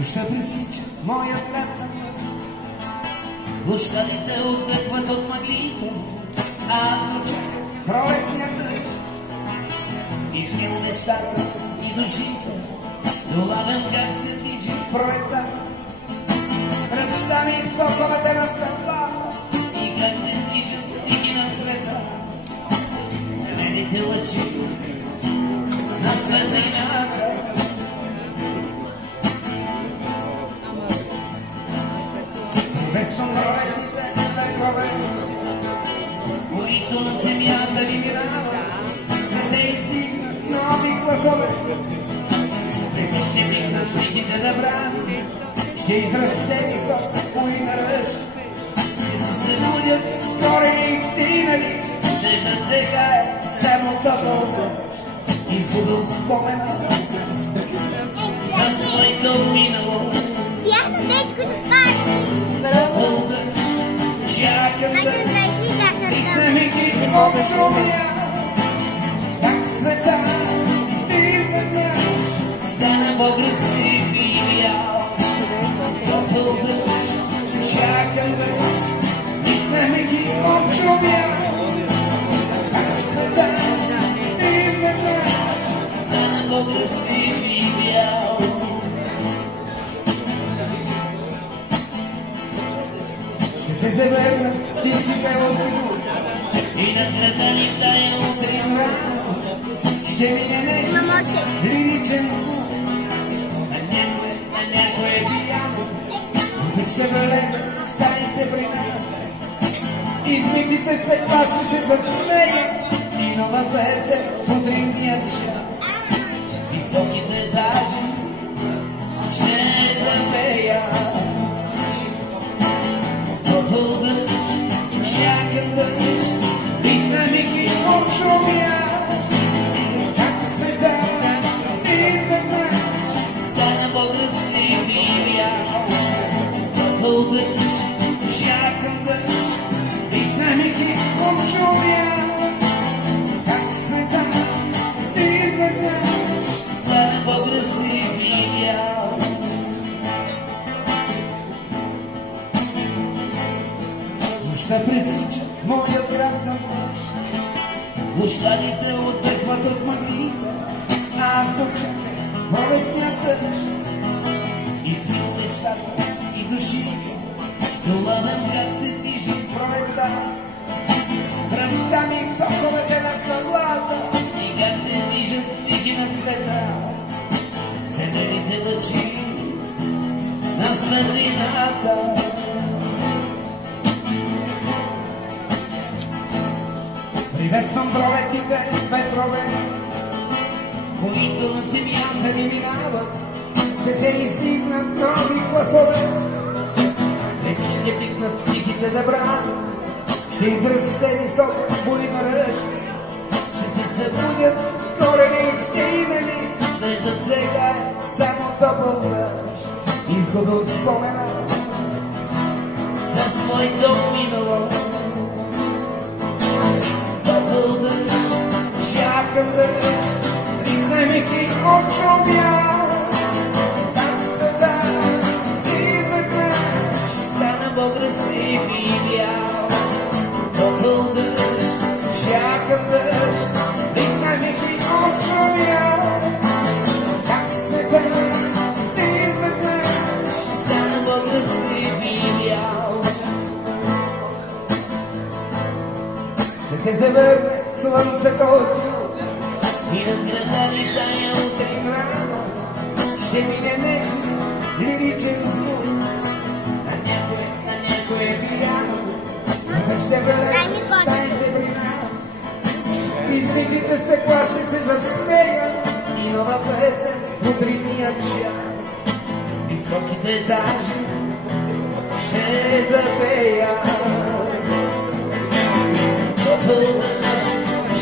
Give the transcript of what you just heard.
И ще пресича моят град на нощ. Площадите отдъхват от мъглите, аз прочаках пролетния дъжд. И в него мечтата и душите, долавям как се движи пролета. Ръката ми в соковете на стъклата и как се движат тихи на света. Зелените лъчи на светлината. Приветствам ролетите векове, които над земята ни минават. Ще се издигнат нови гласове, преди ще мигнат тихите дъбра. Ще израсте висок ули на ръж, ще се събудят корени изтинали, дъждът сега е само топъл, изгубил спомена на своето минало. Бяхте дечко за Топъл дъжд, чакам дъжд и самики обезрумя. Как света изведнъж стана по-красив и бял. Топъл дъжд, чакам дъжд и самики обезрумя. Как света изведнъж стана по-красив и бял. Ще се завърнат птиците от бегу и на града ни тая утрин рано. Ще мине нещо лиричен звук на някое пияно. И ще влезат стаите при нас, измитите стъкла ще се засмеят и нова песен в утринния час. Високите етажи ще запеят. Топъл дъжд, чакам дъжд и самики отшумя. Как света изведнъж стана по-красив и бял. Топъл дъжд, чакам дъжд и самики отшумя. Как света изведнъж стана по-красив и бял. Нощта пресича моят град на нощ. Площадите отдъхват от мъглите, аз дочаках пролетния дъжд. Извил мечтата и душите, долавям как се движи пролета. Кръвта ми в соковете на стъклата и как се движат тихи на цвета. Зелените лъчи на светлината. Приветствам пролетните ветрове, които над земята ни минават. Ще се издигнат нови гласове, преди ще пикнат тихите дъбра. Ще израсте висок бури на ръж, ще се събудят корени изтинали. Дъждът сега е само топъл дъжд, изгубил спомена за своето минало. Топъл дъжд, чакам дъжд и самики отшумя. Как света изведнъж стана по-красив и бял. Топъл дъжд, чакам дъжд и самики отшумя. Как света изведнъж стана по-красив и бял. Ще се завърне слънцето от юг и над града ни тая утрин рано. Ще мине нещо лиричен звук на някое пияно. Ще влезат стаите при нас, измитите стъкла ще се засмеят и нова песен в утринния час. Високите етажи ще запеят. Топъл дъжд,